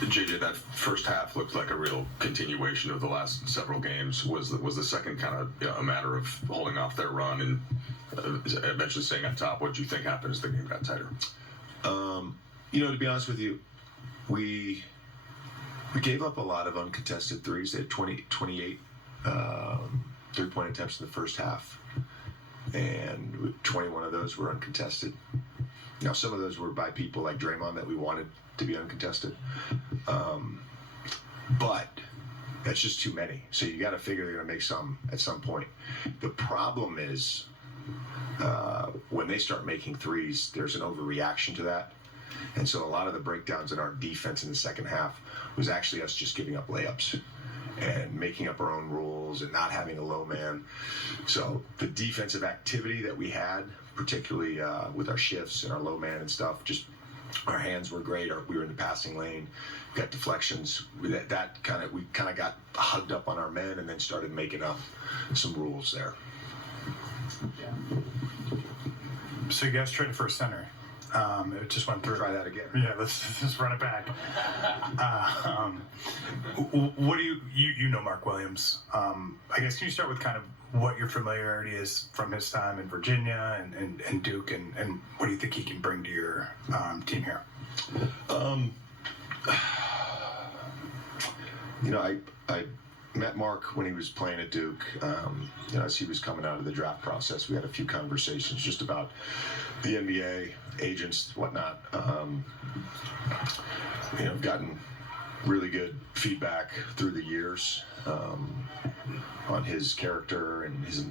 JJ, that first half looked like a real continuation of the last several games. Was the second kind of a matter of holding off their run and eventually staying on top? What did you think happened as the game got tighter? To be honest with you, we gave up a lot of uncontested threes. They had 28 3-point attempts in the first half, and 21 of those were uncontested. Now, some of those were by people like Draymond that we wanted to be uncontested, but that's just too many. So you got to figure they're going to make some at some point. The problem is when they start making threes, there's an overreaction to that. And so a lot of the breakdowns in our defense in the second half was actually us just giving up layups and making up our own rules and not having a low man. So the defensive activity that we had, particularly with our shifts and our low man and stuff, just our hands were great. We were in the passing lane, got deflections. We kind of got hugged up on our men and then started making up some rules there. Yeah. So you guys traded for a center. It just went through. Try that again. Yeah, let's just run it back. What do you know Mark Williams? I guess can you start with kind of what your familiarity is from his time in Virginia and Duke, and what do you think he can bring to your team here? I met Mark when he was playing at Duke. As he was coming out of the draft process, we had a few conversations just about the NBA, agents, whatnot. I've gotten really good feedback through the years on his character and his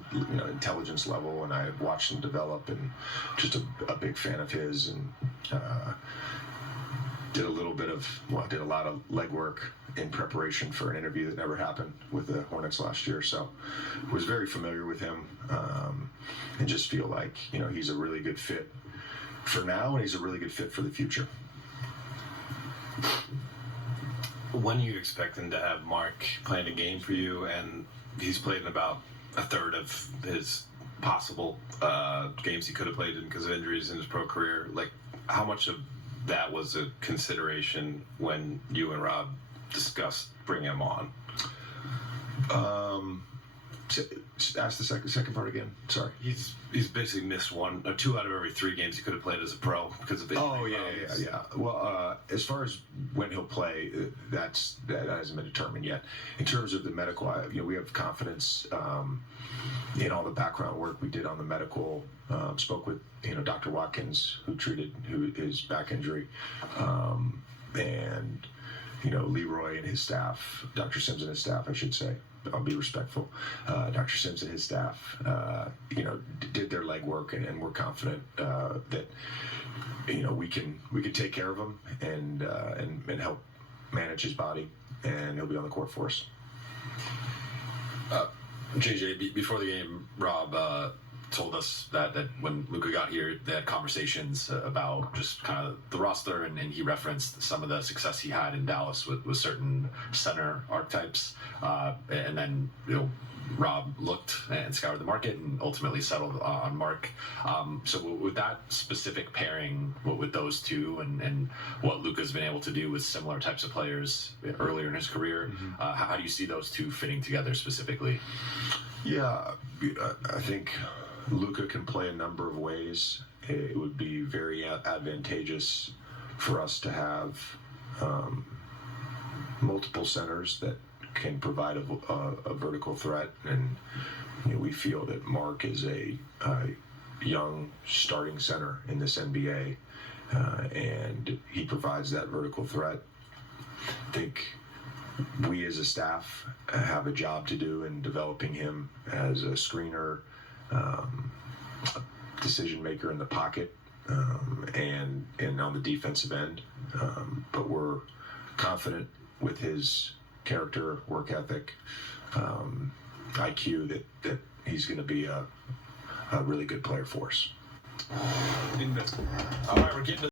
intelligence level, and I watched him develop, and just a big fan of his, and did a lot of legwork in preparation for an interview that never happened with the Hornets last year. So was very familiar with him, and just feel like he's a really good fit for now, and he's a really good fit for the future. When are you expecting to have Mark playing a game for you? And he's played in about a third of his possible games he could have played in because of injuries in his pro career. Like, how much of that was a consideration when you and Rob discussed bringing him on? Ask the second part again. Sorry. He's basically missed 1 or 2 out of every 3 games he could have played as a pro because of injury. Oh yeah. Well, as far as when he'll play, that hasn't been determined yet. In terms of the medical, we have confidence in all the background work we did on the medical. Spoke with Dr. Watkins, who treated his back injury, and Leroy and his staff, Dr. Sims and his staff, I should say. I'll be respectful. Dr. Sims and his staff, did their legwork, and we're confident that we can take care of him and help manage his body, and he'll be on the court for us. JJ, before the game, Rob told us that when Luka got here, they had conversations about just kind of the roster, and he referenced some of the success he had in Dallas with certain center archetypes, and then Rob looked and scoured the market and ultimately settled on Mark. So with that specific pairing with those two, and what Luka's been able to do with similar types of players earlier in his career, how do you see those two fitting together specifically? Yeah, I think Luka can play a number of ways. It would be very advantageous for us to have multiple centers that can provide a vertical threat, and we feel that Mark is a young starting center in this NBA, and he provides that vertical threat. I think we as a staff have a job to do in developing him as a screener, decision maker in the pocket, and on the defensive end, but we're confident with his character, work ethic, IQ, that he's going to be a really good player for us. All right, we're getting to